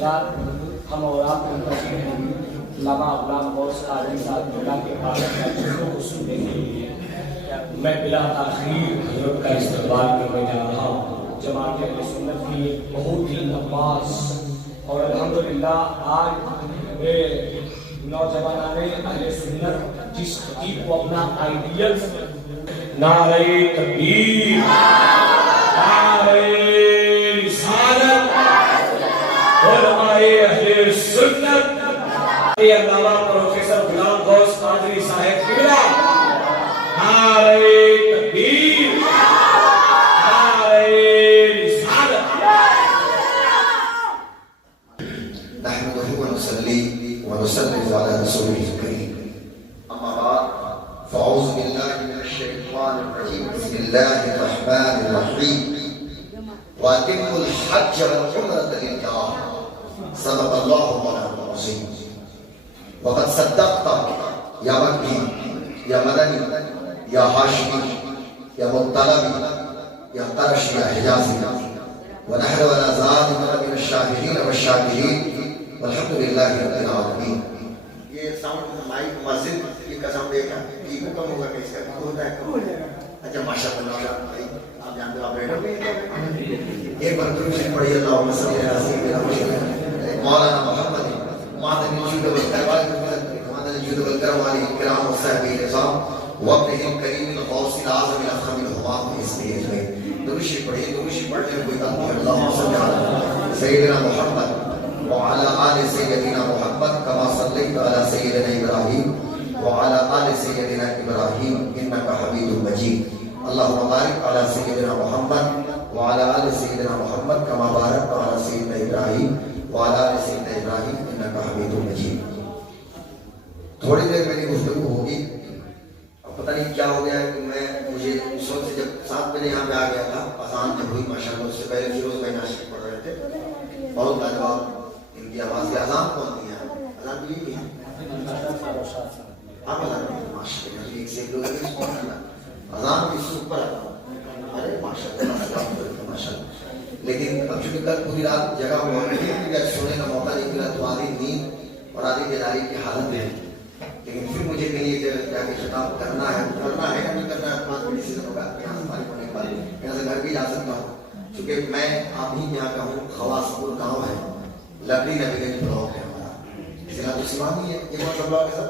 رات ہم اور آپ منتظر ہیں علامہ غلام غوث قادری صاحب اللہ کے پاس کو سننے کے لیے میں بلا تاخیر حضرت کا استقبال کرنے جا رہا ہوں۔ جماعت اہل سنت کی ایک بہت ہی نفاذ اور الحمدللہ آج نوجوانان اہل سنت جس خطیب کو اپنا آئیڈیل نعرہ تکبیر، نعرہ رسالت، علماء اہل سنت علامہ پروفیسر غلام غوث قادری صاحب قبلہ، نعرہ تکبیر، نعرہ رسالت۔ نحمده ونصلي ونسلم على رسوله الكريم، اما بعد فاعوذ بالله من الشيطان الرجيم، بسم الله الرحمن الرحيم، واتموا الحج والعمرة لله، صدق الله مولانا العظيم۔ وقد صدقت يا مكي يا مدني يا هاشمي يا مطلبي يا قرشي يا حجازي، ونحن ولا زادنا من الشاهدين والشاكرين والحمد لله رب العالمين۔ یہ ساؤنڈ مائک مسجد یہ قسم دیکھا ایگو کم ہوگا کہ اس کا ہوتا ہے اچھا ماشاءاللہ آپ جانتے ہو آپ بیٹھو ایک بار درود شریف پڑھیے اللہم صلی علی سیدنا مولانا محمد معدن الجود والکرم علی کرام و صحبہ العظام وابنہم کریم الغوث العظم الافخم الہمام اسمی اجمعین۔ درود شریف پڑھیے، درود شریف پڑھنے میں کوئی بات نہیں۔ اللہم صلی علی سیدنا محمد وعلى آل سيدنا محمد كما صليت على سيدنا إبراهيم وعلى آل سيدنا إبراهيم إنك حميد مجيد، اللهم بارك على سيدنا محمد وعلى آل سيدنا محمد كما باركت على سيدنا إبراهيم وعلى آل سيدنا إبراهيم إنك حميد مجيد۔ تھوڑی دیر میری گفتگو ہوگی، اب پتہ نہیں کیا ہو گیا کہ مجھے اس وقت سے جب 7 بجے یہاں پہ آ گیا تھا، اذان جب ہوئی ماشاءاللہ اس سے پہلے فیروز بھائی ناشک پڑھ رہے تھے، بہت لاجواب ان کی آواز کی۔ اذان کون دی ہے؟ اذان بھی کی ہے آپ اذان بھی ماشاءاللہ ایک سے ایک لوگ اذان بھی سپر ارے ماشاءاللہ ماشاءاللہ۔ لیکن اب چونکہ کل پوری رات جگہ سونے کا موقع نہیں ملا تو آدھی نیند اور آدھی بیداری کی حالت ہے، لیکن پھر مجھے کہیں جا کے خطاب کرنا ہے یا نہیں کرنا ہے، 5 بڑی سیزن ہوگا یہاں سے فارغ ہونے کے بعد یہاں سے گھر بھی جا سکتا ہوں، چونکہ میں آپ ہی یہاں کا ہوں۔ خواسپور گاؤں ہے، لکڑی نبی بلاک ہے ہمارا، ضلع تو سیوان ہی ہے، یہ کون سا بلاک ہے سر؟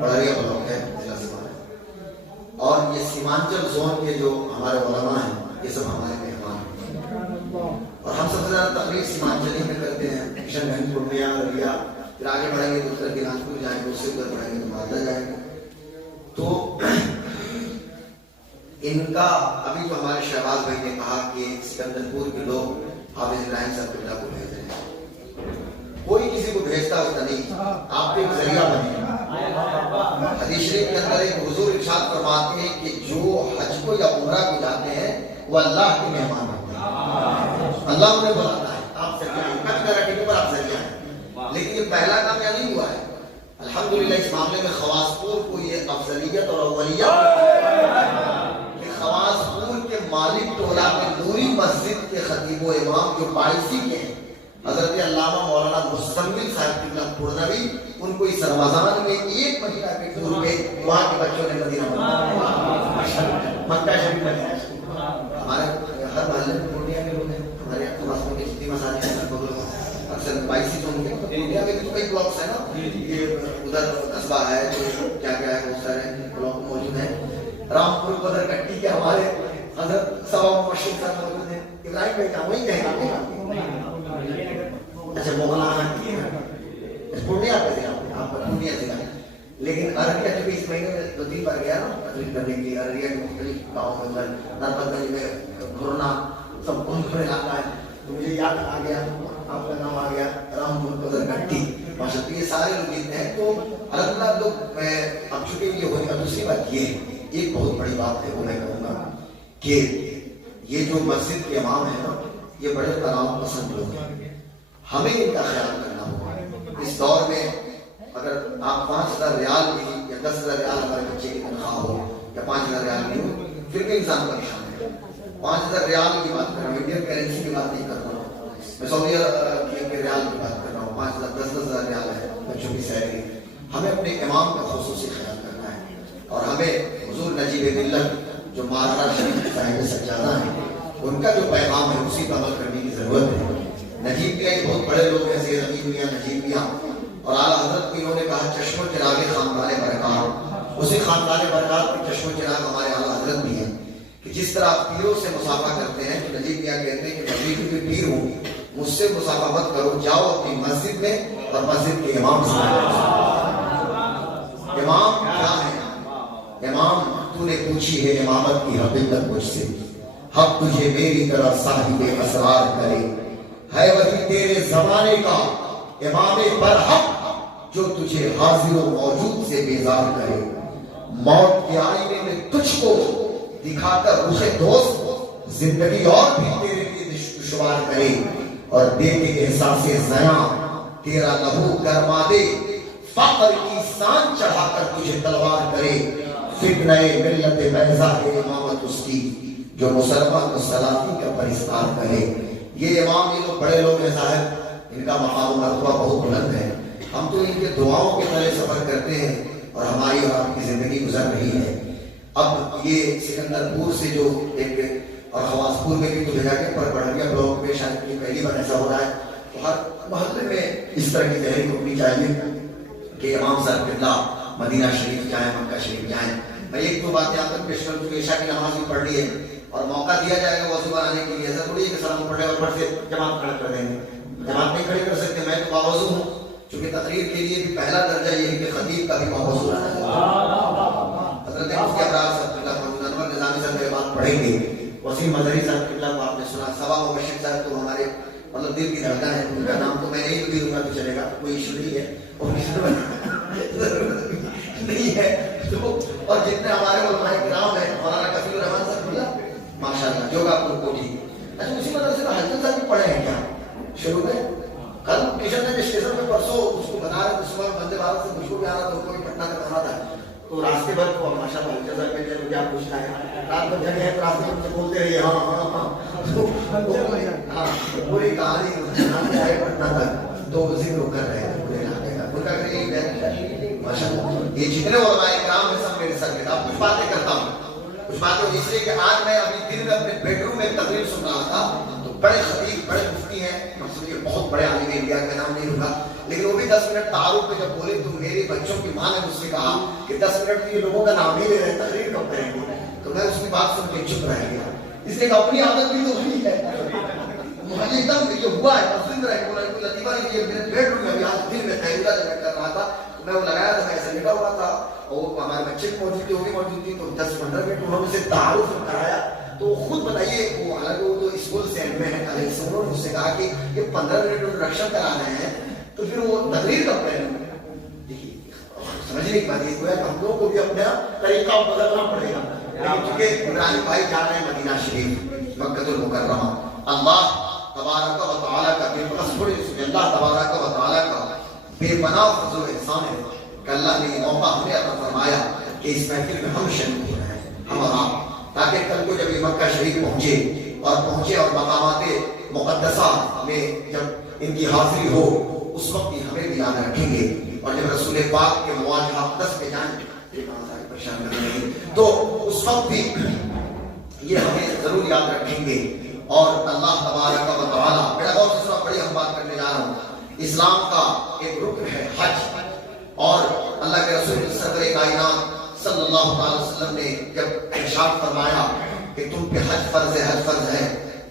بڑھریا بلاک ہے، ضلع سیوان ہے۔ اور یہ سیمانچل زون کے جو ہمارے علماء ہیں یہ سب ہمارے مہمان ہیں، اور ہم سب سے زیادہ تقریر سیمانچل ہی میں کرتے ہیں، کشن گنج، پورنیہ، ارریا، پھر آگے بڑھیں گے تو اتر دناجپور جائیں گے، اس سے اتر بڑھیں گے تو مالدہ جائیں گے۔ تو ان کا ابھی جو ہمارے شہباز بھائی نے کہا کہ سکندرپور کے لوگ حافظ ابراہیم صاحب قبلہ کو بھیج رہے ہیں، کوئی کسی کو بھیجتا ہوتا نہیں، آپ کے ذریعہ بنے۔ حدیث شریف کے اندر ایک حضور ارشاد فرماتے ہیں کہ جو حج کو یا عمرہ کو جاتے ہیں وہ اللہ کے مہمان ہوتے ہیں، اللہ انہیں بلاتا ہے، آپ ذریعہ ہیں، کبھی طرح کے اوپر آپ ذریعہ ہیں۔ لیکن یہ پہلا کام یہ نہیں ہوا ہے، الحمدللہ اس معاملے میں خواسپور کو یہ افضلیت اور اولیت، خواسپور کے مالک ٹولہ کے نوری مسجد کے خطیب و امام جو باعثی کے ہیں حضرت علامہ مولانا مستمل صاحب قبلہ پورنوی، ان کو اس رمضان میں 1 مہینہ کے ٹور میں وہاں کے بچوں نے مدینہ مکہ شریف میں ہمارے ہر محلے میں پورنیہ کے لوگ ہیں، ہمارے مسجد کے جتنی مساجد ہیں اکثر باعثی تو ہوں گے، انڈیا میں بھی تو کئی بلاکس ہیں نا، یہ ادھر قصبہ ہے جو کیا کیا ہے بہت سارے بلاک موجود ہیں، رامپور بدر کٹی کے ہمارے حضرت سوا مشہور صاحب موجود ہیں، ابراہیم بھائی کیا وہی کہیں گے اچھا مولانا کی پورنیہ کا ضلع، آپ کا پورنیہ ضلع ہے، لیکن ارریا جو اس مہینے میں 2-3 بار گیا نا تقریر کرنے کے لیے، ارریا کے مختلف گاؤں کے اندر نرپت گنج میں گھرنا سب کون کھڑے علاقہ ہے، تو مجھے یاد آ گیا آپ کا نام آ گیا رامپور بدر کٹی ماشاءاللہ، یہ سارے لوگ جتنے ہیں تو الحمدللہ لوگ میں اب چونکہ یہ ہونے کا دوسری بات یہ ہے، ایک بہت بڑی بات ہے وہ میں کہوں گا کہ یہ جو مسجد کے امام ہیں نا یہ بڑے تناؤ پسند لوگ ہیں، ہمیں ان کا خیال کرنا ہوگا۔ اس دور میں اگر آپ 5,000 ریال بھی یا 10,000 ریال ہمارے بچے کی تنخواہ ہو یا 5,000 ریال بھی ہو پھر بھی انسان پریشان ہے۔ 5,000 ریال کی بات کر رہا ہوں، انڈین کرنسی کی بات نہیں کر رہا ہوں، میں سعودی ریال کی بات کر رہا ہوں، 5,000 10,000 ریال ہے بچوں کی سیلری. ہمیں اپنے امام کا خصوصی خیال کرنا ہے اور ہمیں حضور نجیب ملت جو ماہرہ شریف صاحب سجادہ ہیں ان کا جو پیغام ہے اسی پر عمل کرنے کی ضرورت ہے. نجیب میاں یہ بہت بڑے لوگ ہیں، سید امین میاں نجیب میاں، اور اعلیٰ حضرت کو انہوں نے کہا چشم و چراغ خاندان برکات. اسی خاندان برکات میں چشم و چراغ ہمارے اعلیٰ حضرت بھی ہیں کہ جس طرح آپ پیروں سے مسافہ کرتے ہیں تو نجیب میاں کہتے ہیں کہ میں بھی پیر ہوں، مجھ سے مسافہ مت کرو، جاؤ اپنی مسجد میں اور مسجد کے امام سے. امام کیا ہے؟ امام تو نے پوچھی ہے امامت کی حقیقت مجھ سے، حق تجھے میری طرح صاحب اسرار کرے. ہے وہی تیرے زمانے کا امام برحق جو تجھے حاضر و موجود سے بیزار کرے. موت کے آئینے میں تجھ کو دکھا کر اسے دوست زندگی اور بھی تیرے لیے دشوار کرے اور دے کے احساس زیاں تیرا لہو گرما دے. فقر کی سان چڑھا کر تجھے تلوار کرے. فتنہ ملت بیضا ہے امامت اس کی جو مسلمان کو سلاطین کا پرستار کرے. یہ امام یہ لوگ بڑے لوگ ہیں صاحب، ان کا مقام و مرتبہ بہت بلند ہے. ہم تو ان کے دعاؤں کے تلے سفر کرتے ہیں اور ہماری اور آپ کی زندگی گزر رہی ہے. اب یہ سکندر پور سے جو ایک اور خواص پور میں بھی تو بھیجا کے پر بڑھنگیا بلاک میں شاید یہ پہلی بار ایسا ہو رہا ہے. تو ہر محلے میں اس طرح کی تحریک ہونی چاہیے کہ امام صاحب قبلہ مدینہ شریف جائیں، مکہ شریف جائیں. میں ایک دو بات یہاں تک پیش کروں کہ عشاء کی نماز بھی پڑھ لی ہے اور موقع دیا جائے گا وضو بنانے کے لیے. ایسا تھوڑی ہے کہ سلام پڑھنے اور پڑھ سے جماعت کھڑا کر دیں گے، جماعت نہیں کھڑی کر سکتے. میں تو باوضو ہوں چونکہ تقریر کے لیے بھی پہلا درجہ یہ ہے کہ خطیب کا بھی باوضو رہنا ہے. حضرت مفتی ابرار صاحب قبلہ موجود انور نظامی صاحب کے بعد پڑھیں گے. وسیم مظہری صاحب قبلہ کو آپ نے سنا. صبا مبشر صاحب تو ہمارے مطلب دل کی دھڑکن ہے، ان کا نام تو میں نہیں بھی دوں گا تو چلے گا، کوئی ایشو نہیں ہے نہیں ہے. اور جتنے ہمارے علماء کرام ہیں، مولانا کفیل الرحمان صاحب قبلہ ماشاءاللہ جو آپ کو کوٹھی. اچھا اسی مدرسے میں حضرت صاحب بھی پڑھے ہیں کیا شروع میں؟ کل کشن گنج اسٹیشن میں پرسوں اس کو بتا رہے تھے، صبح وندے بھارت سے مجھ کو بھی آنا تھا، کوئی پٹنہ تک آنا تھا تو راستے بھر کو ماشاءاللہ حضرت صاحب کہتے ہیں کیا پوچھنا ہے، رات بھر جگہ ہے تو راستے بھر سے بولتے رہیے ہاں ہاں ہاں ہاں. پوری کہانی آئے پٹنہ تک تو ذکر کر رہے ہیں پورے علاقے کا. ان کا کہ ماشاءاللہ یہ جتنے علماء کرام ہیں سب میرے سر کے. اب کچھ باتیں کرتا ہوں، کچھ باتیں اس لیے کہ آج میں ابھی دن میں اپنے بیڈ روم میں تقریر سن رہا تھا تو بڑے خطیب بڑے مفتی ہیں، مقصد یہ بہت بڑے عالم انڈیا کا نام نہیں لوں گا لیکن وہ بھی 10 منٹ تعارف پہ جب بولے تو میرے بچوں کی ماں نے مجھ سے کہا کہ 10 منٹ یہ لوگوں کا نام ہی لے رہے ہیں، تقریر کب کریں گے؟ تو میں اس کی بات سن کے چپ رہ گیا. اس لیے اپنی عادت بھی تو وہی ہے، مجھے ایک دم یہ ہوا ہے مسلم رہ کے کوئی لطیفہ نہیں ہے. میرے بیڈ روم میں ابھی آج دن میں تحریرہ جب میں کر رہا تھا تو میں وہ لگایا تھا، میں ایسے لکھا ہوا تھا اور ہمارے بچے بھی موجود تھے، وہ بھی موجود تھی. تو 10-15 منٹ انہوں نے سے تعارف کرایا. تو خود بتائیے وہ حالانکہ وہ تو اسکول سینڈ میں ہے، انہوں نے مجھ سے کہا کہ یہ 15 منٹ انٹروڈکشن کرا رہے ہیں تو پھر وہ تقریر کب کریں گے؟ دیکھیے سمجھنے کی بات یہ ہے کہ ہم لوگوں کو بھی اپنا طریقہ بدلنا پڑے گا. لیکن چونکہ ابراہیم بھائی جا رہے ہیں مدینہ شریف مکہ المکرمہ، اللہ تبارک و تعالیٰ کا بے اللہ تبارک و تعالیٰ کا بے پناہ فضل و احسان ہے کہ اللہ نے یہ موقع ہمیں عطا فرمایا کہ اس محفل میں ہم شریک ہو رہے ہیں، ہم اور آپ، تاکہ کل کو جب یہ مکہ شریف پہنچے اور مقامات مقدسہ میں جب ان کی حاضری ہو اس وقت یہ ہمیں بھی یاد رکھیں گے. اور جب رسول پاک کے مواجہہ اقدس پہ جائیں یہ کہاں سارے پریشان کرنے لگے تو اس وقت بھی یہ ہمیں ضرور یاد رکھیں گے. اور اللہ تبارک و تعالیٰ میرا بہت دوسرا بڑی ہم بات کرنے جا رہا ہوں. اسلام کا ایک رکن ہے حج، اور اللہ کے رسول صدر کائنات صلی اللہ علیہ وسلم نے جب ارشاد فرمایا کہ تم پہ حج فرض ہے.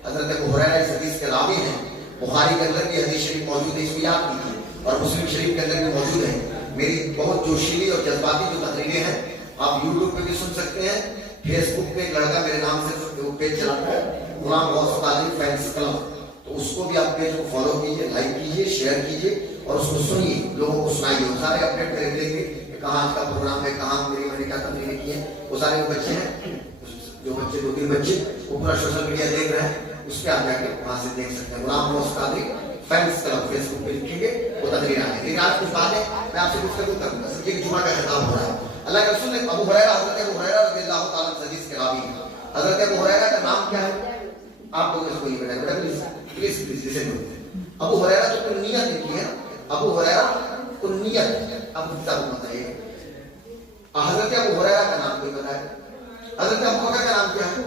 حضرت ابو ہریرہ اس حدیث کے راوی ہیں، بخاری کے اندر بھی حدیث شریف موجود ہے، اس کو یاد کیجیے، اور مسلم شریف کے اندر بھی موجود ہے. میری بہت جوشیلی اور جذباتی جو تقریریں ہیں آپ یوٹیوب پہ بھی سن سکتے ہیں. فیس بک پہ ایک لڑکا میرے نام سے وہ پیج چلاتا ہے، غلام غوث تعلیم فینس کلب، تو اس کو بھی آپ پیج کو فالو کیجیے، لائک کیجیے، شیئر کیجیے اور اس کو سنیے، لوگوں کو سنائیے. وہ سارے اپڈیٹ کریں دیں گے کہ کہاں آج کا پروگرام ہے، کہاں میری میں نے کیا تقریریں کی ہیں. وہ سارے وہ بچے ہیں جو بچے 2-3 بچے وہ پورا سوشل میڈیا دیکھ رہے ہیں، اس پہ آپ جا کے وہاں سے دیکھ سکتے ہیں. غلام غوث تعلیم فینس کلب فیس بک پہ لکھیں گے وہ تقریر آئیں گے. لیکن آج کچھ باتیں میں آپ سے گفتگو کروں گا. یہ جمعہ کا خطاب ہو رہا ہے. اللہ کے رسول نے ابو ہریرہ حضرت ابو ہریرہ رضی اللہ تعالیٰ عنہ حدیث کے راوی ہیں. حضرت ابو ہریرہ کا نام کیا ہے؟ آپ لوگ اس کو یہ بتائیں بیٹا، پلیز لسن. ابو ہریرہ تو کنیت لکھی ہے نا, ابو ہریرہ کنیت. اب کتاب بتائیے حضرت ابو ہریرہ کا نام کوئی بتائے؟ حضرت ابو بکر کا نام کیا ہے؟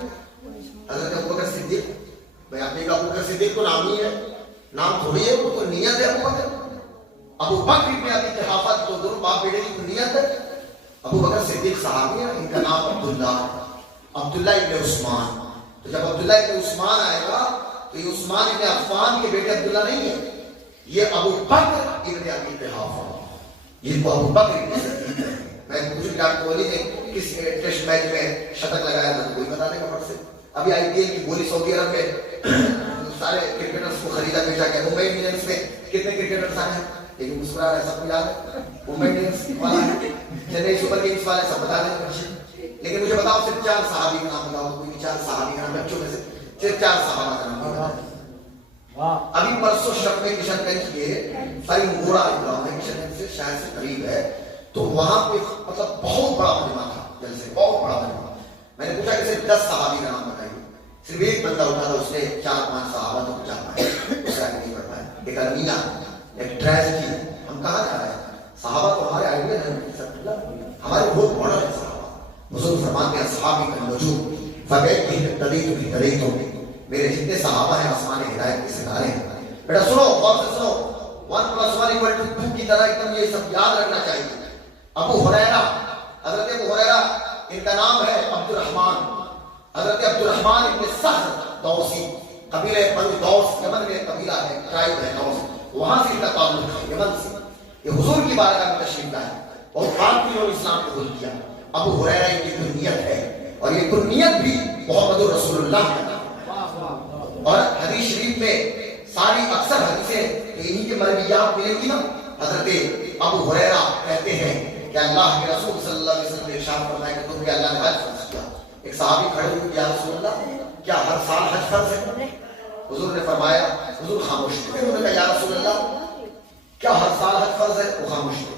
حضرت ابو بکر صدیق. بھائی آپ نے کہا ابو بکر صدیق تو نام ہی ہے, نام تھوڑی ہے, وہ تو نیت ہے. ابو بکر ابو بکر ابن ابی قحافہ تو دونوں باپ بیٹے کی نیت ہے. ابو بکر صدیق صحابی ہے, ان کا نام عبداللہ ابن عثمان. تو جب عبداللہ ابن عثمان آئے گا تو یہ عثمان ابن عفان کے بیٹے عبداللہ نہیں ہے, یہ ابو بکر ابن ابی قحافہ, یہ تو ابو بکر ابن صدیق ہے. میں پوچھوں وراٹ کوہلی نے کس ٹیسٹ میچ میں شتک لگایا تھا, کوئی بتا دے گا فٹ سے. ابھی آئی پی ایل کی بولی سعودی عرب میں سارے کرکٹرز کو خریدا بیچا گیا. ممبئی انڈینس میں کتنے کرکٹرز آئے ہیں, لیکن مسکرا رہا ہے, سب کو یاد ہے. ممبئی انڈینس والا, چنئی سپر کنگز والے سب بتا دیں. لیکن مجھے بتاؤ صرف 4 صحابی کا نام بتاؤ, کوئی 4 صحابی کا نام, بچوں میں سے صرف 4 صحابہ کا نام بتاؤ. ابھی پرسوں شب میں کشن گنج کے ساری مورا گاؤں ہے, کشن گنج سے شاید سے قریب ہے, تو وہاں پہ مطلب بہت بڑا مجمع تھا, جلسے بہت بڑا مجمع. میں نے پوچھا کہ صرف 10 صحابی کا نام بتائیے. صرف ایک بندہ اٹھا تھا, اس نے 4-5 صحابہ تو پوچھا پائے, اس کا نہیں پڑھ پایا. ایک المینا, ایک ٹریجڈی. ہم کہاں جا رہے ہیں؟ صحابہ تو ہمارے آئیڈیا ہیں, ہمارے بہت بڑا ہے صحابہ. حضور فرماتے ہیں صحابی کا وجود فبیت میرے جتنے صحابہ ہیں آسمان ہدایت کے ستارے ہیں. بیٹا سنو, غور سے سنو, 1+1=2 کی طرح ایک دم یہ سب یاد رکھنا چاہیے. ابو ہریرہ, حضرت ابو ہریرہ ان کا نام ہے عبد الرحمن. حضرت عبد الرحمن ابن صخر دوسی, قبیلہ بنو دوس, یمن میں قبیلہ ہے, ٹرائب ہے دوس, وہاں سے ان کا تعلق ہے, یمن سے. یہ حضور کی بارگاہ میں تشریف لائے اور بعد میں انہوں نے اسلام قبول کیا. ابو ہریرہ کی کنیت ہے, اور یہ کنیت بھی محمد رسول اللہ ہے. اور حدیث شریف میں ساری اکثر حدیثیں انہی کے مرویات ملیں گی نا. حضرت ابو ہریرہ کہتے ہیں کہ اللہ کے رسول صلی اللہ علیہ وسلم نے ارشاد فرمایا کہ تم بھی اللہ نے حج فرض کیا. ایک صحابی کھڑے ہوئے, یا رسول اللہ کیا ہر سال حج فرض ہے؟ حضور نے فرمایا, حضور خاموش تھے. انہوں نے کہا یا رسول اللہ کیا ہر سال حج فرض ہے؟ وہ خاموش تھے.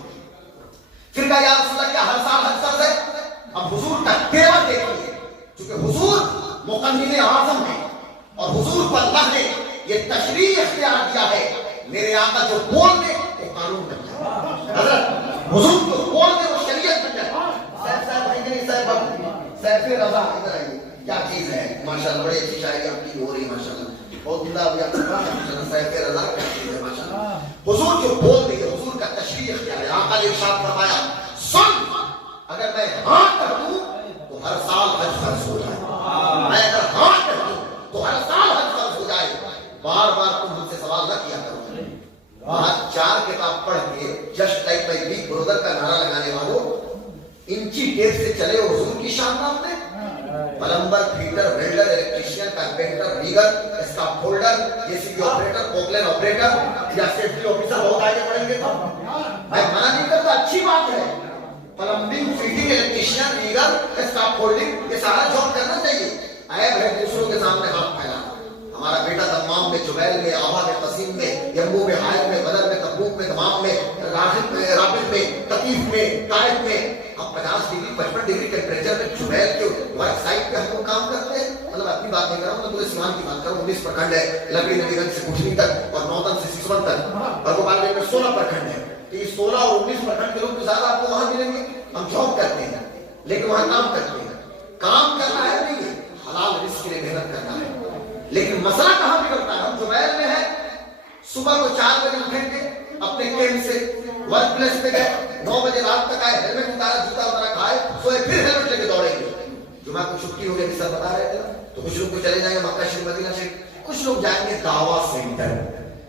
پھر کہا یا رسول اللہ کیا ہر سال حج فرض ہے؟ اب حضور کا تیرہ دیکھیے, چونکہ حضور مقنن اعظم ہے اور حضور پر اللہ نے یہ تشریح اختیار کیا ہے, میرے آقا جو بول دے وہ قانون بن جائے. حضرت حضور جو بول دے وہ شریعت بن جائے. سیف رضا ادھر آئیے, کیا چیز ہے ماشاءاللہ, بڑی اچھی شاعری آپ کی ہو رہی ہے ماشاءاللہ, بہت عمدہ ابھی آپ کا سیف رضا کیا چیز ہے ماشاءاللہ. حضور جو بول دے, حضور کا تشریح اختیار ہے. آقا نے ارشاد فرمایا سن, اگر میں ہاں کر دوں تو ہر سال حج فرض ہو جائے, میں اگر ہاں کر دوں تو ہر سال حج فرض ہو جائے. بار بار تم مجھ سے سوال نہ کیا کرو. وہاں 4 کتاب پڑھ کے just like my Big Brother کا نعرہ لگانے والوں انچی ٹیپ سے چلے ہو حضور کی شان نام میں. Plumber, فیٹر, welder, electrician, carpenter, ریگر, scarf holder, جےسیبی operator, پوکلین operator یا سیفٹی آفیسر, بہت آگے پڑھیں گے. تو میں منع نہیں کرتا, اچھی بات ہے. Plumbing, fitting, electrician, ریگر, scarf holding, یہ سارا جاب کرنا چاہیے. عیب ہے دوسروں کے سامنے ہاتھ پھیلانا. ہمارا بیٹا دمام میں, جبیل میں, آبا میں, قصیم میں, یمبو میں, حائل میں, بدر میں, تبوک میں, دمام میں, راغب میں, رابط میں, تقیف میں, طائف میں, ہم 50 ڈگری 55 ڈگری ٹیمپریچر میں جبیل کے ورک سائٹ پہ ہم لوگ کام کرتے ہیں. مطلب اپنی بات نہیں کر رہا ہوں, میں پورے سیمان کی بات کر رہا ہوں. 19 پرکھنڈ ہے, لکڑی ندی گنج سے کچھنی تک, اور نوتن سے سسون تک, اور گوپال گنج میں 16 پرکھنڈ ہے. یہ 16 اور 19 پرکھنڈ کے لوگ تو زیادہ آپ کو وہاں ملیں گے. ہم جاب کرتے ہیں لیکن وہاں کام کرتے ہیں. کام کرنا ہے نہیں, حلال رزق کے لیے محنت کرنا ہے. لیکن مسئلہ کہاں بگڑتا ہے؟ ہم جبیل میں ہے, صبح کو 4 بجے اٹھیں گے, اپنے کیمپ سے ورک پلیس پہ گئے, 9 بجے رات تک آئے, ہیلمٹ اتارا, جوتا اتارا, کھائے, سوئے, پھر ہیلمٹ لے کے دوڑیں گے. جمعہ کو چھٹی ہو گئی, سر بتا رہے تھے. تو کچھ لوگ کو چلے جائیں گے مکہ شریف, مدینہ شریف, کچھ لوگ جائیں گے دعویٰ سینٹر.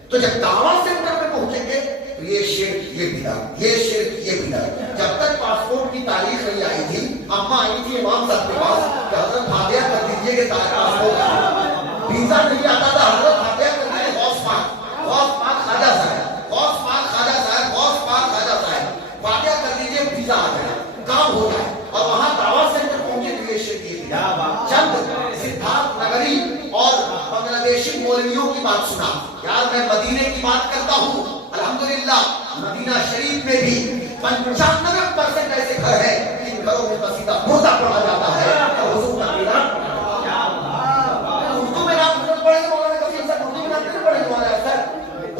تو جب دعویٰ سینٹر پہ پہنچیں گے تو یہ شرک, یہ بدعت, یہ شرک, یہ بدعت. جب تک پاسپورٹ کی تاریخ نہیں آئی تھی, اماں آئی تھی امام صاحب کے پاس کہ حضرت فاتحہ کر دیجیے کہ پاسپورٹ, ویزا نہیں آتا تھا, حضرت فاتحہ کر دیجیے. غوث پاک, غوث پاک خواجہ صاحب, غوث پاک خواجہ صاحب, غوث پاک خواجہ صاحب, فاتحہ کر دیجیے, ویزا آ گیا, کام ہو جائے. اور وہاں دعویٰ سینٹر پہنچے تو یہ شرک, چند سدھارتھ نگری اور بنگلہ دیشی مولویوں کی بات سنا. یار میں مدینے کی بات کرتا ہوں, الحمدللہ مدینہ شریف میں بھی 95% ایسے گھر ہیں جن گھروں میں قصیدہ بردہ پڑھا جاتا ہے اور حضور کا اعلان پڑھا جاتا ہے. اردو میں نام پڑھے گے مولانا کبیر صاحب, اردو میں نام نہیں پڑھے گے مولانا صاحب.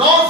9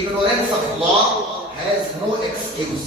ignorance of law has no excuse।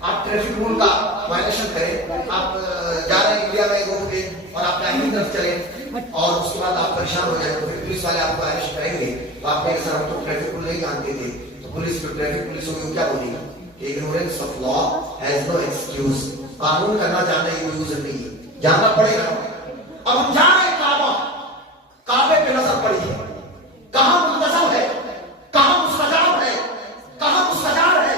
آپ ٹریفک رول کا وائلیشن کریں, آپ جا رہے ہیں انڈیا میں روڈ پہ اور آپ ٹائم کی طرف چلیں اور اس کے بعد آپ پریشان ہو جائیں تو پھر پولیس والے آپ کو اریسٹ کریں گے تو آپ کہیں سر ہم تو ٹریفک رول نہیں جانتے تھے, تو پولیس جو ٹریفک پولیس ہوگی وہ کیا بولے گی کہ ignorance of law has no excuse. قانون کرنا جاننا یہ کوئی عذر نہیں ہے, جاننا پڑے گا. اب ہم جا رہے ہیں کعبہ, کعبے پہ نظر پڑی ہے, کہاں منتظم ہے, کہاں مستجاب ہے, کہاں مستجار ہے,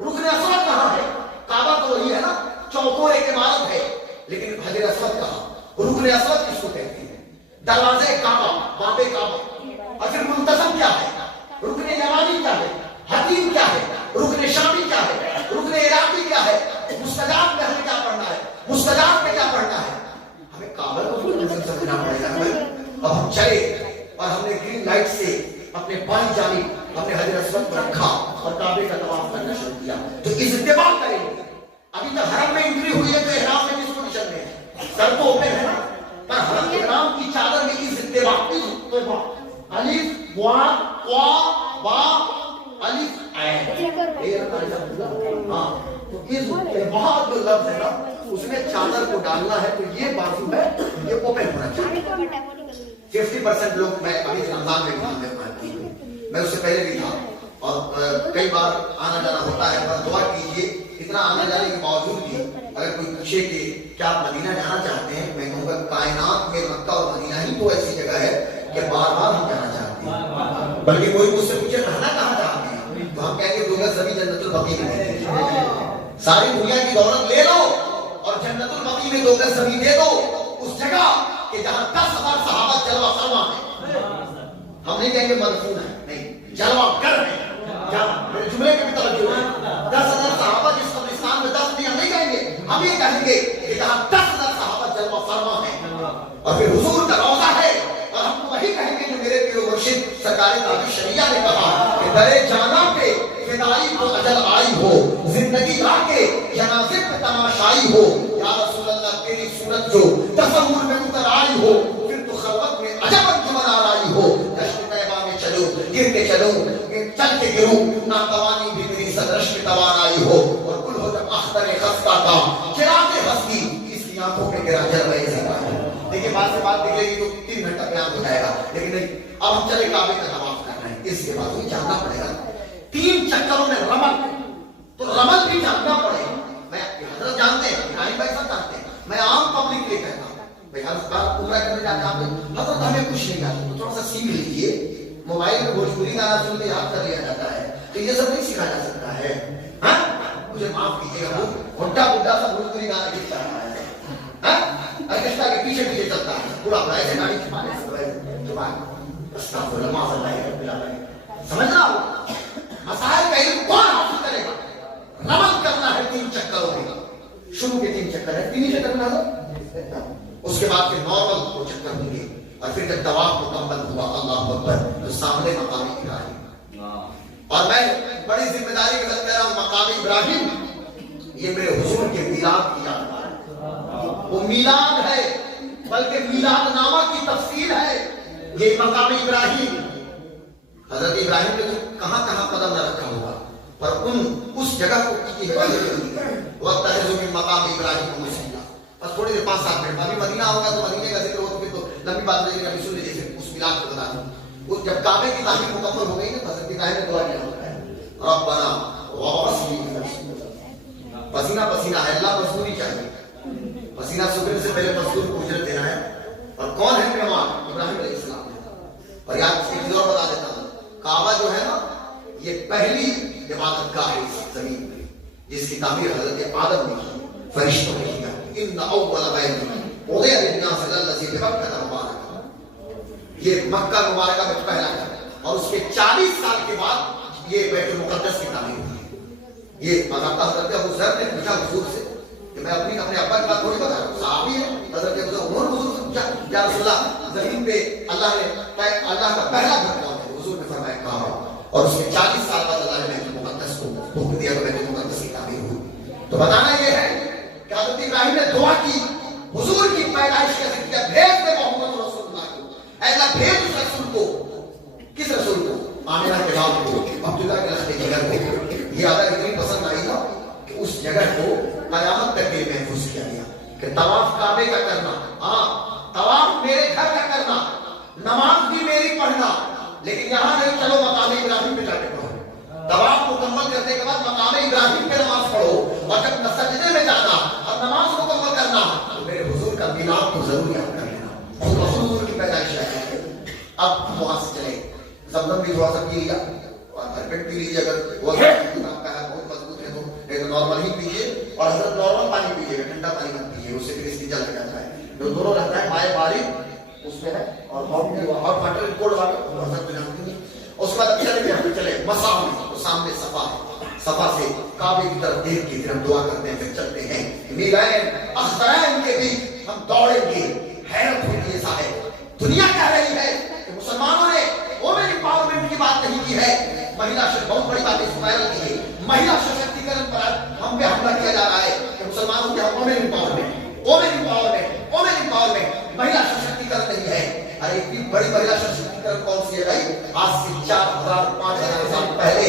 رکن اسود کہاں ہے؟ کعبہ تو وہی ہے نا, چوکور ایک عمارت ہے, لیکن حجر اسود کہاں, رکن اسود کس کو کہتے ہیں؟ دروازے کعبہ, باب کعبہ. اور پھر منتظم کیا ہے, رکن یمانی کیا ہے, حتیم کیا ہے, رکن شامی کیا ہے, رکن عراقی کیا ہے, مستجاب میں ہمیں کیا پڑھنا ہے, مستجاب میں کیا پڑھنا ہے؟ ہمیں کعبہ کو سمجھنا پڑے گا. اب ہم چلے اور ہم نے گرین لائٹ سے اپنے بائیں جانب ہم نے حجر اسود کو رکھا اور کعبے کا طواف کرنا شروع کیا, تو اس اتباع کریں گے. ابھی تک حرم میں انٹری ہوئی ہے تو احرام میں کس پوزیشن میں ہے؟ سر تو اوپن ہے نا, پر حرم کے احرام کی چادر میں اس اتباع کی اتباع, الف وا قا با الف عین, ہاں تو اس اتباع جو لفظ ہے نا اس میں چادر کو ڈالنا ہے, تو یہ بازو ہے یہ اوپن ہونا چاہیے. 50% لوگ, میں ابھی رمضان میں بھی میں اس سے پہلے بھی تھا اور کئی بار آنا جانا ہوتا ہے, پر دعا کیجیے اتنا آنے جانے کے باوجود بھی اگر کوئی پوچھے کہ کیا آپ مدینہ جانا چاہتے ہیں, میں کہوں گا کائنات میں مکہ اور مدینہ ہی تو ایسی جگہ ہے کہ بار بار ہم جانا چاہتے ہیں. بلکہ کوئی مجھ سے پوچھے رہنا کہاں چاہتے ہیں تو ہم کہیں گے دو گز زمین جنت البقیع میں, ساری دنیا کی دولت لے لو اور جنت البقیع میں 2 گز زمین دے دو, اس جگہ کہ جہاں 10,000 صحابہ جلوہ فرما ہیں. ہم نہیں کہیں گے مدفون ہے, نہیں جلوہ گر ہے. میرے جملے کے بھی توجہ ہے, 10,000 صحابہ جس قبرستان میں 10 نہیں, ہم نہیں کہیں گے, ہم یہ کہیں گے کہ جہاں 10,000 صحابہ جلوہ فرما ہیں اور پھر حضور کا روضہ ہے, اور ہم وہی کہیں گے جو میرے پیر و مرشد سرکار تاج شریعہ نے کہا کہ درے جانا پہ فدائی کو اجل آئی ہو, زندگی آ کے جنازے پہ تماشائی ہو, یا رسول اللہ تیری صورت جو تصور میں اتر آئی ہو, پھر تو خلوت میں عجب انجمن آرائی ہو, دشت طیبہ میں چلو گر کے چلو چل کے گروں, ناتوانی بھی میری صدرش میں توانائی ہو, اور کل ہو جب اختر خستہ کا چراغ ہستی اس کی آنکھوں میں گرا جلوہ زیبائی. دیکھیں بات سے بات نکلے گی تو 3 گھنٹہ بیان ہو جائے گا, لیکن نہیں, اب ہم چلے کعبے کا طواف کر رہے ہیں. اس کے بعد یہ جاننا پڑے گا 3 چکروں میں رمل, تو رمل بھی جاننا پڑے گا. میں حضرت جانتے ہیں, ابراہیم بھائی سب جانتے ہیں, میں عام پبلک کے لیے کہتا ہوں بھائی حضرت بات عمرہ کرنے جاتے ہیں حضرت ہمیں کچھ نہیں جانتے, تو تھوڑا سا سیکھ لیجیے. موبائل میں بھوجپوری گانا سن کے یاد کر لیا جاتا ہے, تو یہ سب نہیں سکھایا جا سکتا ہے. ہاں مجھے معاف کیجیے گا, بڈھا بڈھا سا بھوجپوری گانا گیتا رہا ہے, آرکیسٹرا کے پیچھے پیچھے چلتا ہے, پورا ایسے گاڑی سمجھنا ہو مسائل کا علم کون حاصل کرے گا. رمل کرنا ہے 3 چکروں میں, شروع کے 3 چکر ہے, 3 چکر میں اس کے بعد پھر نارمل 2 چکر ہوں گے, اور پھر جب طواف مکمل ہوا اللہ اکبر تو سامنے مقام ابراہیم. اور میں بڑی ذمہ داری کے ساتھ کہہ رہا ہوں مقام ابراہیم یہ میرے حضور کے میلاد کی یادگار ہے. وہ میلاد ہے بلکہ میلاد نامہ کی تفصیل ہے. یہ مقام ابراہیم حضرت ابراہیم نے کہاں کہاں قدم نہ رکھا ہوگا, پر اس جگہ کو کی حفاظت ہوئی ہے. وقت ہے جو مقام ابراہیم کو مسئلہ بس تھوڑی دیر 5-7 منٹ ابھی مدینہ ہوگا تو مدینے کا ذکر ہو, تو لمبی بات نہیں, ابھی سن لیجیے اس میلاد کو بتا دوں. جب کعبے کی تعمیر مکمل ہو گئی نا, حضرت ابراہیم نے دعا کیا ہوتا ہے ربنا ووصلی, پسینہ پسینہ ہے, اللہ مزدوری چاہیے, پسینہ سوکھنے سے پہلے مزدور کو اجرت دینا ہے. اور کون ہے مہمان؟ ابراہیم علیہ السلام. اور یاد ایک چیز اور بتا دیتا ہوں, کعبہ جو ہے نا یہ پہلی عبادت گاہ ہے اس زمین پہ جس کی تعمیر حضرت آدم نے کی, فرشتوں نے کیا. ان اول بیت وضع للناس الذی ببکہ مبارکہ, یہ مکہ مبارکہ میں پہلا ہے, اور اس کے 40 سال کے بعد یہ بیت المقدس کی تعمیر ہوئی. یہ باضابطہ حضرت ابو ذر نے پوچھا حضور سے کہ میں اپنے ابا کی بات تھوڑی بتا رہا ہوں, صحابی ہے. حضرت ابو ذر انہوں نے حضور سے پوچھا یا رسول اللہ زمین پہ اللہ کا پہلا گھر کون ہے؟ حضور نے فرمایا کعبہ. اور اس کے 40 سال بعد اللہ نے بیت المقدس کو حکم دیا تو بیت المقدس کی تعمیر ہوئی. تو بتانا یہ ہے کہ حضرت ابراہیم نے دعا کی حضور کی پیدائش کا ذکر کیا, بھیج دے محمد رسول اللہ کو, اے اللہ بھیج اس رسول کو. کس رسول کو؟ آمنہ کے باپ کو, عبداللہ کے لخت کے گھر کو. یہ آدھا اتنی پسند آئی نا کہ اس جگہ کو قیامت تک کے لیے محفوظ کیا گیا کہ طواف کعبے کا کرنا، ہاں طواف میرے گھر کا کرنا، نماز بھی میری پڑھنا، لیکن یہاں نہیں چلو مقام ابراہیم پہ جا کے پڑھو، طواف مکمل کرنے کے بعد مقام ابراہیم پہ نماز پڑھو، اور جب سجدے میں جانا اور نماز مکمل کرنا تو میرے حضور کا میلاد تو ضرور یاد کر لینا، حضور کی پیدائش ہے۔ اب وہاں سے چلے زمزم بھی تھوڑا سا پی لیا اور بھرپٹ پی لیجیے، اگر وہ آپ کا ہے بہت مضبوط ہے تو نارمل ہی پیجیے، اور حضرت نارمل پانی پیجیے، ٹھنڈا پانی مت پیجیے، اس سے پھر استنجا لگ جاتا ہے، جو دونوں رہتا ہے مائع باری اس میں ہے اور ہاٹ واٹر کولڈ واٹر حضرت جانتے ہیں۔ اس کے بعد چلے مساح میں، سامنے صفا ہے، صفا سے کعبے کی طرف دیکھ کے پھر ہم دعا کرتے ہیں، پھر چلتے ہیں میلین اخضرین کے بیچ ہم دوڑیں گے۔ حیرت ہوتی ہے صاحب، دنیا کہہ رہی ہے کہ مسلمانوں نے وومن امپاورمنٹ کی بات نہیں کی ہے، مہیلا بہت بڑی بات اس وائرل کی ہے، مہیلا سشکتیکرن پر ہم پہ حملہ کیا جا رہا ہے کہ مسلمانوں کے women empowerment, women empowerment, women empowerment, مہیلا سشکتیکرن نہیں ہے۔ ارے اتنی بڑی مہیلا سشکتیکرن کون سی ہے بھائی؟ آج سے 4000-5000 سال پہلے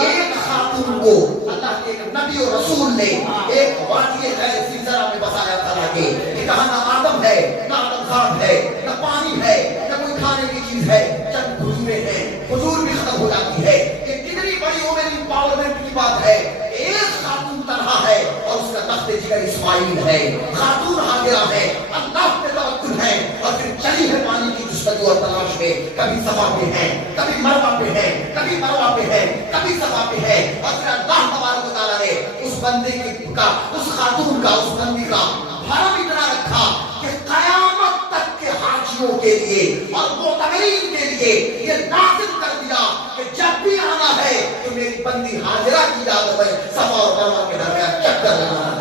ایک خاتون کو اللہ کے ایک نبی اور رسول نے ایک وادی غیر زلزلہ میں بسایا تھا کہ کہاں نہ آدم ہے، نہ آدمزاد ہے، نہ پانی ہے، نہ کوئی کھانے کی چیز ہے، چند کھجوریں ہیں، حضور بھی ختم ہو جاتی ہے۔ یہ کتنی بڑی وومن امپاورمنٹ کی بات ہے۔ ایک خاتون تنہا ہے اور اس کا تخت جگر اسماعیل ہے، خاتون حاضرہ ہے، اللہ پہ توکل ہے، اور پھر چلی ہے پانی کی جستجو اور تلاش میں، کبھی صفا پہ ہے، کبھی مروہ پہ ہے، کبھی مروہ پہ ہے، کبھی صفا پہ ہے، اور پھر اللہ تبارک و تعالیٰ نے اس بندے کا، اس خاتون کا، اس بندی کا حرم اتنا رکھا کہ قیامت تک کے حاجیوں کے لیے اور معتمرین کے لیے یہ نازل کر دیا کہ جب بھی آنا ہے تو میری بندی حاضرہ کی اجازت ہے صفا اور مروہ کے درمیان چکر لگانا۔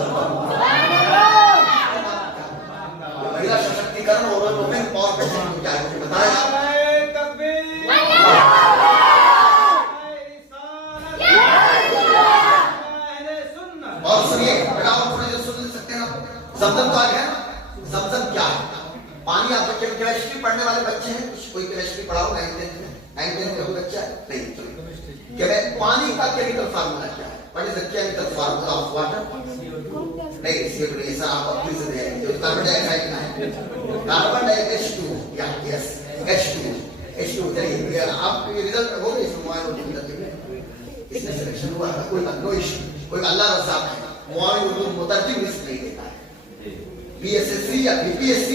مہیلا سشکتیکرن اور وومن پاورمنٹ کیا ہے بتایا؟ اور سنیے بیٹا، اور تھوڑی دیر سن سکتے ہیں آپ؟ زمزم تو آ گیا نا، زمزم کیا ہے؟ پانی آپ بچے کیمسٹری پڑھنے والے بچے ہیں، کوئی کیمسٹری پڑھاؤ 9th 10th کا کوئی بچہ ہے؟ نہیں، چلو کہ پانی کا کیمیکل فارمولا کیا ہے؟ What is the chemical formula of water? نہیں اس لیے نہیں سر، آپ اپنی سے دیں جو کاربن ڈائی آکسائڈ کا ہے، کاربن ڈائی H2 یا یس H2 چلیے آپ یہ رزلٹ ہو گئی اس موبائل اردو اس میں سلیکشن ہوا ہے، کوئی نو ایشو، کوئی اللہ رزاق ہے، موبائل اردو مترجم رزق نہیں دیتا ہے، PSSC یا BPSC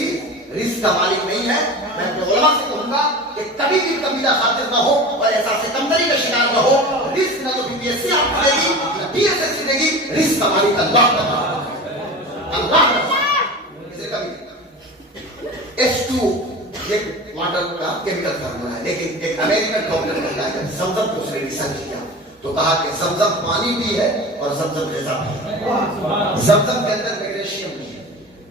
رزق کا مالک نہیں ہے۔ میں اپنے علماء سے کہوں گا کہ کبھی بھی کبیرہ خاطر نہ ہو اور احساس کمتری کا شکار نہ ہو، رزق نہ تو BPSC آپ کو دے گی نہ PSSC دے گی، رزق کا مالک اللہ کا، اللہ اسے کبھی H2 ایک واٹر کا کیمیکل فارمولا ہے، لیکن ایک امریکن ڈاکٹر نے کہا کہ زمزم کو اس نے ریسرچ کیا تو کہا کہ زمزم پانی بھی ہے اور زمزم غذا بھی ہے، زمزم کے اندر میگنیشیم بھی ہے،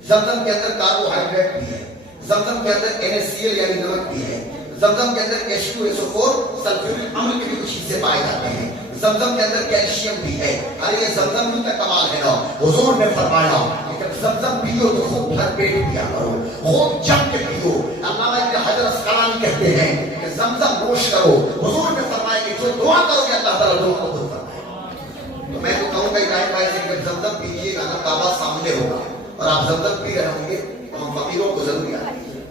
زمزم کے اندر کاربوہائیڈریٹ بھی ہے، زمزم کے اندر NaCl یعنی نمک بھی ہے، زمزم کے اندر H2SO4 سلفیورک امل کے بھی کچھ حصے پائے جاتے ہیں، زمزم کے اندر کیلشیم بھی ہے۔ ارے یہ زمزم ہی کا کمال ہے نا، حضور نے فرمایا کہ جب زمزم پیو تو خوب بھر پیٹ پیا کرو، خوب جم کے پیو۔ علامہ ابن حجر اسقلانی کہتے ہیں کہ زمزم نوش کرو، حضور نے فرمایا کہ جو دعا کرو گے اللہ تعالیٰ دعا کو قبول فرمائے۔ تو میں تو کہوں گا ابراہیم بھائی سے کہ زمزم پیجیے گا نا کعبہ سامنے ہوگا اور آپ زمزم پی رہے ہوں گے تو ہم فقیروں کو ضرور یاد کیجیے،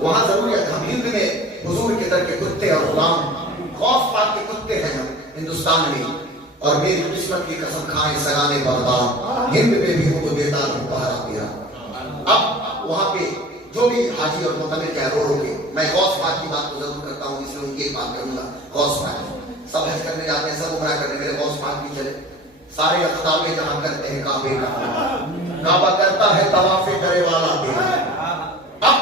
وہاں ضرور یاد۔ ہم ہند میں حضور کے در کے کتے اور غلام غوث پاک کے کتے ہیں ہم ہندوستان میں، اور میری قسمت کی قسم کھائیں سگانے بغداد، ہند میں بھی ہوں تو دیتا ہوں پہرا میرا۔ اب وہاں پہ جو بھی حاجی اور معتمر کہہ رو کے میں غوث پاک کی بات کو ضرور کرتا ہوں، اس لیے ان کی ایک بات کروں گا۔ غوث پاک سب حج کرنے جاتے ہیں، سب عمرہ کرنے، میرے غوث پاک بھی چلے، سارے اختتام جہاں کرتے ہیں کعبے کا، کعبہ کرتا ہے طواف کرے والا تیرا۔ اب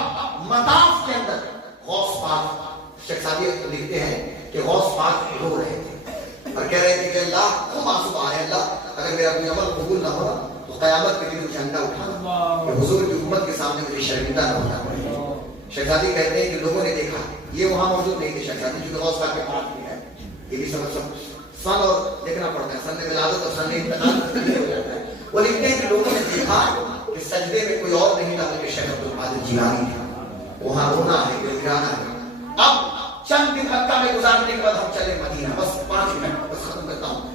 مطاف کے اندر غوث پاک شیخ سعدی لکھتے ہیں کہ غوث پاک رو رہے تھے اور کہہ رہے تھے کہ اللہ خوب آنسو آ رہے ہیں، اللہ اگر میرا کوئی عمل قبول نہ ہوا تو قیامت کے دن جھنڈا اٹھانا کہ حضور کی امت کے سامنے مجھے شرمندہ نہ ہونا پڑے۔ شیخ سعدی کہتے ہیں کہ لوگوں نے دیکھا، یہ وہاں موجود نہیں تھے شیخ سعدی جو غوث پاک کے پاس بھی ہے، یہ بھی سمجھ سن اور دیکھنا پڑتا ہے، سن ولادت اور سن انتقال ہو جاتا ہے۔ وہ لکھتے ہیں کہ لوگوں نے دیکھا کہ سجدے میں کوئی اور نہیں تھا بلکہ شیخ عبد القادر جیلانی تھا، وہاں رونا ہے، گڑگڑانا ہے۔ اب چند دن مکہ میں گزارنے کے بعد ہم چلے مدینہ، بس 5 منٹ بس ختم کرتا ہوں۔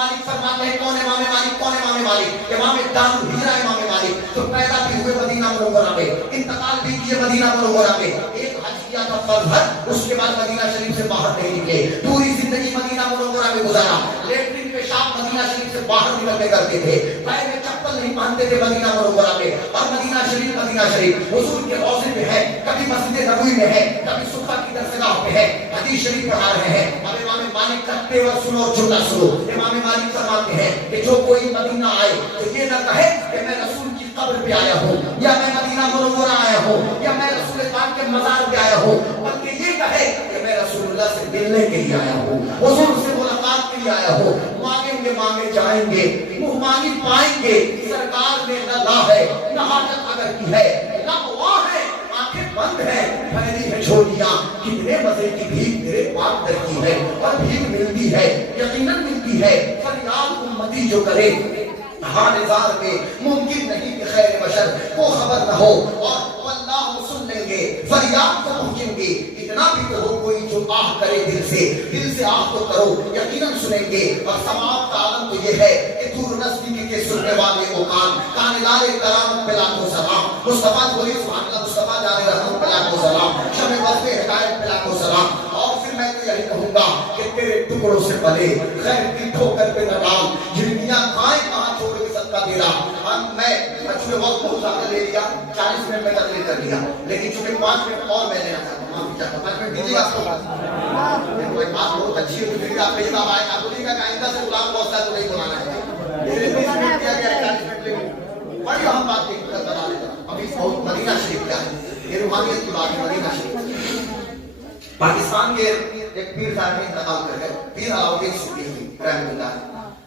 مالک فرماتے ہیں کون امام مالک؟ کون امام مالک؟ امام دار الہجرہ امام مالک، تو پیدا بھی ہوئے مدینہ منورہ میں، انتقال بھی کیے مدینہ منورہ میں، ایک حج کیا تھا فرض حج، اس کے بعد مدینہ شریف سے باہر نہیں نکلے، پوری زندگی مدینہ منورہ میں گزارا، لیٹرین پیشاب مدینہ شریف سے باہر نکلنے کرتے تھے، پیر میں چپل نہیں پہنتے تھے مدینہ منورہ میں، اور مدینہ شریف حضور کے روضے میں ہے، کبھی مسجد نبوی میں ہے، کبھی صفہ کی درسگاہ پہ ہے، حدیث شریف پڑھا رہے ہیں۔ اب امام مالک کا تیور سنو اور جملہ سنو، امام مالک فرماتے ہیں کہ جو کوئی مدینہ آئے تو یہ نہ کہے کہ میں رسول کی قبر پہ آیا ہوں، یا میں مدینہ منورہ آیا ہوں، یا میں رسول پاک کے مزار پہ آیا ہوں، بلکہ یہ کہے کہ میں رسول اللہ سے ملنے کے لیے آیا ہوں، حضور سے ملاقات کے لیے آیا ہوں، مانگیں گے مانگے جائیں گے، منہ مانگی پائیں گے، سرکار نے نہ لا ہے نہ حاجت اگر کی ہے، نہ واہ ہے آنکھیں بند ہیں، پھیلی ہے جھولیاں، کتنے مزے کی بھیک میرے پاک در کی ہے، اور بھیک ملتی ہے یقیناً ملتی ہے، فریاد امتی جو کرے حال زار میں، ممکن نہیں کہ خیر بشر کو خبر نہ ہو، اور واللہ سن لیں گے، فریاد کو پہنچیں گے، اتنا بھی تو ہو کوئی جو آہ کرے دل سے آہ تو کرو، یقیناً سنیں گے۔ اور سماعت کا عالم تو یہ ہے کہ دور نزدیک کے سننے والے کو کان، کانلار کرام پہ لاکھوں سلام، مصطفیٰ بولی سبحان اللہ، مصطفیٰ جان رحمت پہ لاکھوں سلام، شمع وصف ہدایت پہ لاکھوں سلام۔ اور پھر میں تو یہی کہوں گا کہ تیرے ٹکڑوں سے پلے خیر کی ٹھوکر پہ نہ ڈال، جھرکیاں کھائیں کہاں چھوڑ کے صدقہ تیرا۔ میں مجھے وقت بہت زیادہ لے لیا، 40 منٹ میں تقریر کر لیا، لیکن چونکہ 5 منٹ اور میں لینا چاہتا ہوں، معافی چاہتا ہوں، 5 منٹ دیجیے گا آپ کو؟ کوئی بات بہت اچھی ہے، پھر آپ کہیں آپ آئے آپ بولیے گا کہ آئندہ سے غلام بہت سا تو نہیں بلانا ہے، میرے 20 منٹ دیا گیا 40 منٹ لے بڑی اہم بات کی بتا دیتا ہوں۔ ابھی بہت مدینہ شریف کیا ہے، یہ روحانیت کی بات ہے۔ مدینہ شریف پاکستان کے ایک پیر صاحب نے انتقال کر گئے، پیر علاؤدین صدیقی رحمۃ اللہ،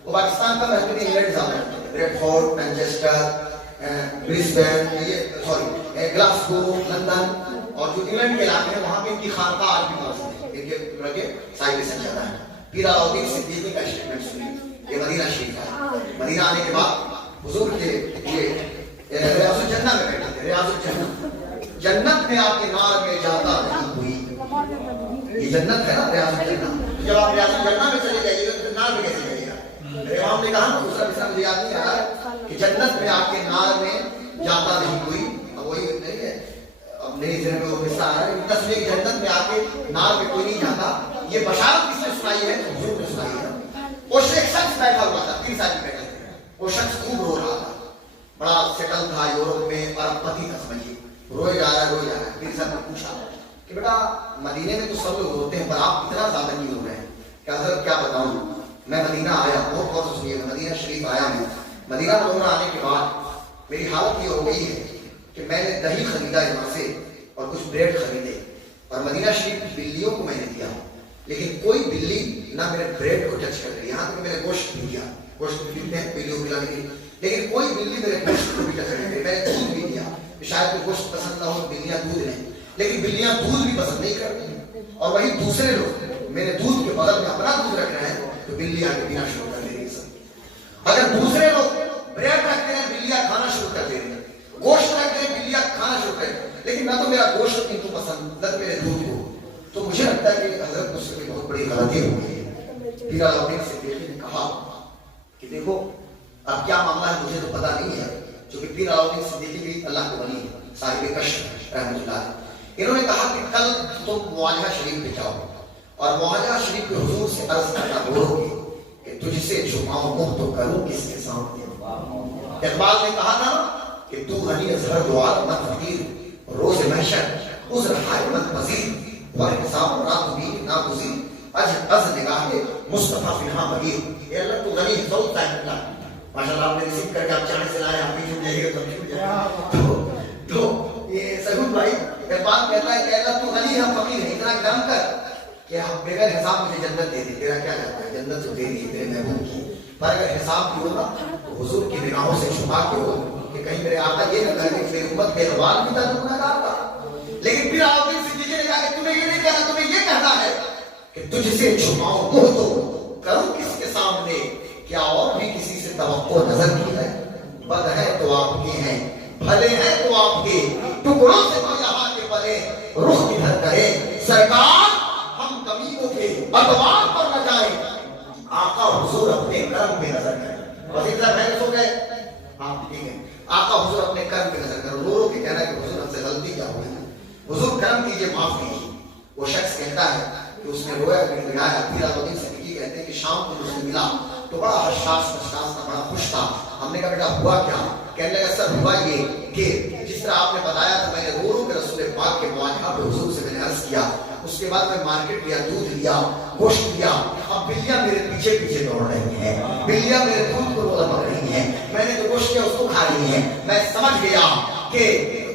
وہ پاکستان کا بہترین انگلینڈ زیادہ ہے، Red Fort, Manchester, Brisbane, Glasgow, London, اور جو انگلینڈ کے علاقے ہیں وہاں پہ ان کی خانقاہ آج بھی موجود ہے، ان کے سائے سے زیادہ ہے۔ پیر علاؤدین صدیقی کا اسٹیٹمنٹ سنیے، یہ مدینہ شریف ہے۔ مدینہ آنے کے بعد حضور کے یہ ریاض الجنہ میں بیٹھے تھے، ریاض الجنہ، جنت میں آپ کے نار میں جاتا نہیں ہوئی، یہ جنت ہے نا ریاض الجنہ، جب آپ ریاض الجنہ میں چلے جائیے گا تو نار میں کیسے جائیے گا؟ امام نے کہا نا دوسرا مثال مجھے یاد نہیں آ رہا کہ جنت میں آپ کے نار میں جاتا نہیں کوئی، اب وہی نہیں ہے، اب نہیں ذہن میں وہ قصہ آ رہا ہے، تصویر جنت میں آپ کے نار میں کوئی نہیں جاتا، یہ بشارت کس نے سنائی ہے؟ حضور نے سنائی ہے۔ وہ شخص بیٹھا ہوا تھا، 3 سال بیٹھے تھے، وہ شخص خوب رو رہا تھا، بڑا سیٹل تھا یورپ میں، ارب پتی تھا سمجھیے، روئے جا رہا ہے۔ پیر صاحب نے پوچھا کہ بیٹا مدینے میں تو سب لوگ روتے ہیں پر آپ اتنا زیادہ نہیں رو رہے ہیں، کہ حضرت کیا بتاؤں، میں مدینہ آیا، بہت غور سے سنیے، مدینہ شریف آیا میں، مدینہ منورہ آنے کے بعد میری حالت یہ ہو گئی ہے کہ میں نے دہی خریدا یہاں سے اور کچھ بریڈ خریدے، اور مدینہ شریف بلیوں کو میں نے دیا، لیکن کوئی بلی نہ میرے بریڈ کو ٹچ کر رہی، یہاں تک میں نے گوشت بھی دیا، گوشت بھی ہیں بلیوں کو کھلانے کے لیے، لیکن کوئی بلی میرے گوشت کو بھی ٹچ نہیں کر رہی۔ میں نے دودھ بھی دیا، شاید کوئی گوشت پسند نہ ہو، بلیاں دودھ لیں، لیکن بلیاں دودھ بھی پسند نہیں کرتی، اور وہی دوسرے لوگ میرے دودھ کے بغل میں اپنا دودھ رکھ رہے ہیں تو بلی آ کے پینا شروع کر دے رہی ہے۔ اگر دوسرے لوگ بریڈ رکھتے ہیں بلیاں کھانا شروع کر دے رہی ہیں، گوشت رکھتے ہیں بلیاں کھانا شروع کر دے رہی ہیں، لیکن نہ تو میرا گوشت ان کو پسند نہ میرے دودھ کو، تو مجھے لگتا ہے کہ حضرت مجھ سے بہت بڑی غلطی ہو گئی ہے۔ پیر علاؤدین صدیقی نے کہا کہ دیکھو اب کیا معاملہ ہے مجھے تو پتا نہیں ہے، چونکہ پیر علاؤدین صدیقی بھی اللہ کو ولی ہے، صاحب کشف رحمۃ اللہ، انہوں نے کہا کہ کل تم معاہدہ شریف پہ جاؤ اور معاہدہ شریف کے حضور سے عرض کرنا بولو گے کہ تجھ سے چھپاؤں منہ تو کروں کس کے سامنے۔ اقبال نے کہا تھا کہ تو غنی از ہر دعا مت فقیر، روز محشر عذر ہائے مت پذیر، اور حساب رات بھی ناگزیر، از نگاہ مصطفیٰ فنہا بغیر۔ اے اللہ تو غنی ہے، ضرورت ہے اللہ، ماشاءاللہ آپ نے ریسیو کر کے آپ چاہنے سے لائے، آپ بھی چھوٹ جائے گا تو یہ سہول بھائی اقبال کہتا ہے کہ اللہ تو غنی ہے فقیر ہے، اتنا کرم کر کہ آپ بغیر حساب مجھے جنت دے دی، تیرا کیا جاتا ہے، جنت تو دے دی تیرے محبوب کی، پر اگر حساب بھی ہوگا تو حضور کی نگاہوں سے چھپا کے ہو کہ کہیں میرے آقا یہ نہ کہے کہ میری امت کے احوال بھی تھا تو گناہگار تھا۔ لیکن پھر علاؤدین صدیقی نے کہا کہ تمہیں یہ نہیں کہنا، تمہیں یہ کہنا ہے کہ تجھ سے چھپاؤں منہ تو کروں کس کے سامنے، کیا اور بھی کسی سے توقع نظر کی ہے، بد ہے تو آپ کے ہیں، بھلے ہیں تو آپ کے، ٹکڑوں سے تو یہاں کے پلے، رخ کدھر کرے سرکار، ہم کمیوں کے ادوار پر نہ جائیں، آقا حضور اپنے کرم پہ نظر کریں. وزیر صاحب ہے سو گئے؟ ہاں ٹھیک ہے. آقا حضور اپنے کرم پہ نظر کرو. رو رو کے کہنا کہ حضور ہم سے غلطی کیا ہوئی ہے, حضور کرم کیجئے, معاف کیجئے. وہ شخص کہتا ہے کہ اس نے رویا گڑگڑایا. پھر الدین صدیقی کہتے ہیں کہ شام کو مجھے ملا تو بڑا حساس تھا, بڑا خوش تھا. ہم نے کہا بیٹا ہوا کیا؟ کہنے لگا سر ہوا یہ کہ جس طرح آپ نے بتایا تو میں نے رو رو کے رسول پاک کے مواجہہ پہ حضور سے میں نے عرض کیا. اس کے بعد میں مارکیٹ گیا, دودھ لیا, گوشت لیا. اب بلیاں میرے پیچھے پیچھے دوڑ رہی ہیں, بلیاں میرے دودھ کو لپک رہی ہیں. میں نے جو گوشت کیا اس کو کھا رہی ہیں. میں سمجھ گیا کہ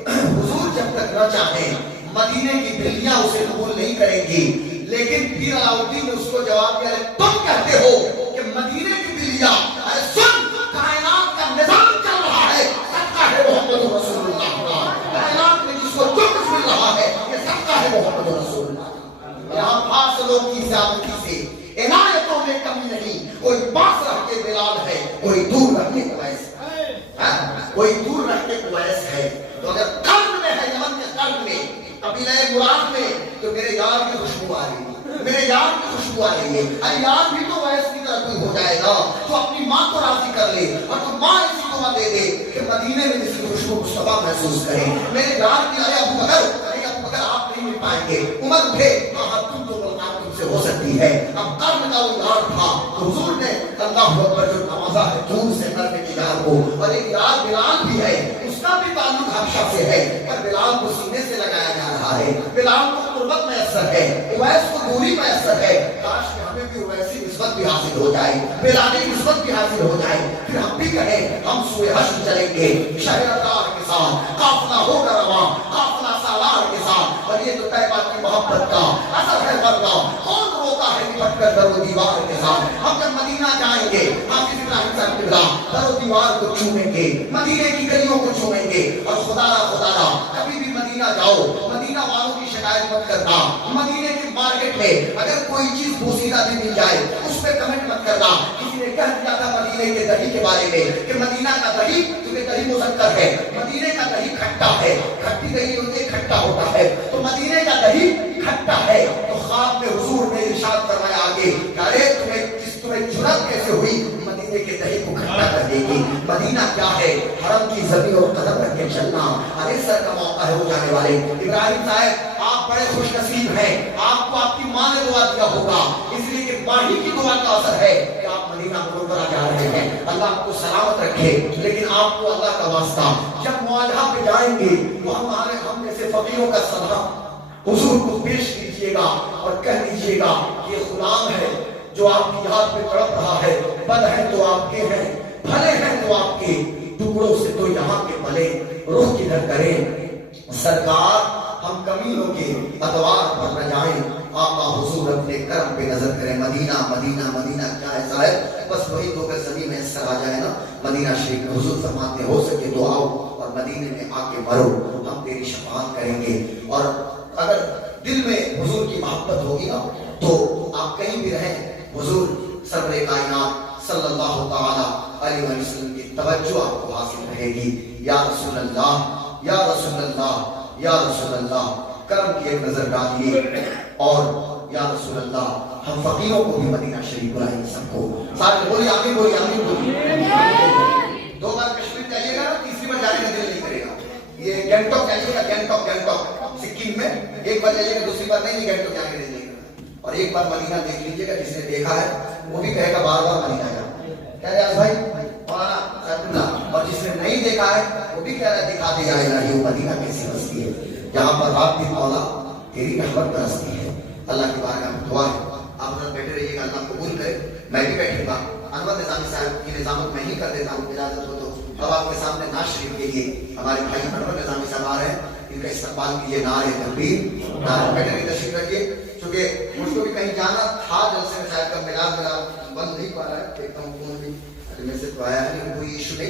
حضور جب تک نہ چاہیں مدینے کی بلیاں اسے قبول نہیں کریں گی. لیکن پھر علاؤدین نے اس کو جواب دیا, تم کہتے ہو کہ مدینے کی بلیاں, ارے سن, کائنات کا نظام چل رہا ہے, صدقہ ہے محمد رسول اللہ کا. کائنات میں جس کو جو کچھ مل رہا ہے یہ صدقہ ہے محمد رسول اللہ. یہاں فاصلوں کی زیادتی سے عنایتوں میں کمی نہیں. کوئی پاس رکھ کے بلال ہے, کوئی دور رکھ کے قیس ہے, کوئی دور رکھ کے قیس ہے. تو اگر قلب میں ہے, یمن کے قلب میں, قبیلہ مراد میں, تو میرے یار کی خوشبو آ رہی ہے, میرے یار کی خوشبو آ رہی ہے. ارے یار بھی تو ویس کی طرح کوئی ہو جائے گا تو اپنی ماں کو راضی کر لے, اور تو ماں ایسی دعا دے دے کہ مدینے میں جس کی خوشبو مصطفیٰ محسوس کرے. میرے یار کی آیا ابو بکر, ارے ابو بکر آپ نہیں مل پائیں گے. عمر اٹھے, ہاں تم تو ملاقات تم سے ہو سکتی ہے. اب قرن کا وہ یار تھا تو حضور نے اللہ اکبر جو نوازا ہے دور سے کرنے کے یار کو. اور ایک یار بلال بھی ہے, اس کا بھی تعلق حبشہ سے ہے, پر بلال کو سینے سے لگایا جا رہا ہے. بلال کو قربت میسر ہے, اویس کو دوری میسر ہے. کاش کہ ہمیں بھی اویسی نسبت بھی حاصل ہو جائے, بلالی نسبت بھی حاصل ہو جائے. پھر ہم بھی کہیں ہم سوئے حشر چلیں گے شہردار کے ساتھ, قافلہ ہوگا رواں, قافلہ سالار کے ساتھ. اور یہ تو طیبہ کی محبت کا اثر ہے ورنہ کون روتا ہے نپٹ کر در و دیوار کے ساتھ. ہم جب مدینہ جائیں گے, حافظ ابراہیم صاحب قبلہ در و دیوار کو چومیں گے, مدینے کی گلیوں کو چومیں گے. اور خدا را کبھی بھی مدینہ جاؤ, مدینہ والوں کی شکایت مت کرنا. مدینے کے مارکیٹ میں اگر کوئی چیز پوسیدہ بھی مل جائے اس پہ کمنٹ مت کرنا. کسی نے کہہ دیا تھا مدینے کے دہی کے بارے میں کہ مدینہ کا دہی, کیونکہ دہی مذکر ہے, مدینے کا دہی کھٹا ہے. کھٹی دہی ہوتی ہے, کھٹا ہوتا ہے, تو مدینے کا دہی کھٹا ہے. تو خواب میں حضور نے ارشاد فرمایا آگے, ارے تمہیں جرأت کیسے ہوئی مدینے کے دہی کو کھٹا کر دے گی. مدینہ کیا ہے؟ حرم کی زمین اور قدم رکھ کے چلنا. ارے سر کا موقع ہے ہو جانے والے. ابراہیم صاحب آپ بڑے خوش نصیب ہیں, آپ کو آپ کی ماں نے دعا دیا ہوگا, اس لیے کہ ماں ہی کی دعا کا اثر ہے کہ آپ مدینہ منورہ جا رہے ہیں. اللہ آپ کو سلامت رکھے. لیکن آپ کو اللہ کا واسطہ جب مواجہہ پہ جائیں گے تو ہم جیسے فقیروں کا صدقہ حضور کو پیش کیجئے گا اور کہہ دیجئے گا کہ یہ غلام ہے جو آپ کی یاد پہ تڑپ رہا ہے. بد ہیں تو آپ کے ہیں, بھلے ہیں تو آپ کے, ٹکڑوں سے تو یہاں کے پلے, روح کدھر کریں. سرکار ہم کمینوں کے ادوار پر نہ جائیں, آقا حضور اپنے کرم پہ نظر کریں. مدینہ مدینہ مدینہ کیا ہے صاحب, بس وہی دو گز زمین میں سر آ جائے نا. مدینہ شریف میں حضور فرماتے ہو سکے تو آؤ اور مدینے میں آ کے مرو, ہم تیری شفاعت کریں گے. اور اگر دل میں حضور کی محبت ہوگی نا تو آپ کہیں بھی رہیں, حضور سرور کائنات صلی اللہ تعالی علیہ وسلم کی توجہ آپ کو حاصل رہے گی. یا رسول اللہ, یا رسول اللہ, یا رسول اللہ, کرم کی ایک نظر ڈالیے. اور یا رسول اللہ, ہم فقیروں کو بھی مدینہ شریف بلائیں گے. سب کو سارے بولی آمین, بولی آمین, بولی. 2 بار کشمیر جائیے گا, تیسری بار جانے کا دل نہیں کرے گا. یہ گینٹوک جائیے گا, گینٹوک سکم میں, ایک بار جائیے گا, دوسری بار نہیں گینٹوک جانے کا دل نہیں کرے. اور ایک بار مدینہ دیکھ لیجیے گا, جس نے دیکھا ہے وہ بھی کہے گا بار بار مدینہ جا. کہہ رہے بھائی مولانا, اور جس نے نہیں دیکھا ہے وہ بھی کہہ رہا ہے دکھا دے یا الہی وہ مدینہ کیسی بستی ہے جہاں پر رات دن مولا تیری رحمت برستی ہے. اللہ کی بارگاہ میں دعا ہے, آپ لوگ بیٹھے رہیے گا, اللہ قبول کرے. میں بھی بیٹھوں گا, انور نظامی صاحب کی نظامت میں ہی کر دیتا ہوں, اجازت ہو تو. اب آپ کے سامنے نعت شریف کے لیے ہمارے بھائی انور نظامی صاحب آ رہے ہیں, ان کا استقبال کیجیے. نعرہ تکبیر, نعرہ بیٹھے کی تشریف رکھیے. چونکہ مجھ کو بھی کہیں جانا تھا جلسے میں, شاید کا ملاز میرا بند نہیں پا رہا ہے, دیکھتا ہوں فون بھی میسج تو آیا ہے, کوئی ایشو نہیں.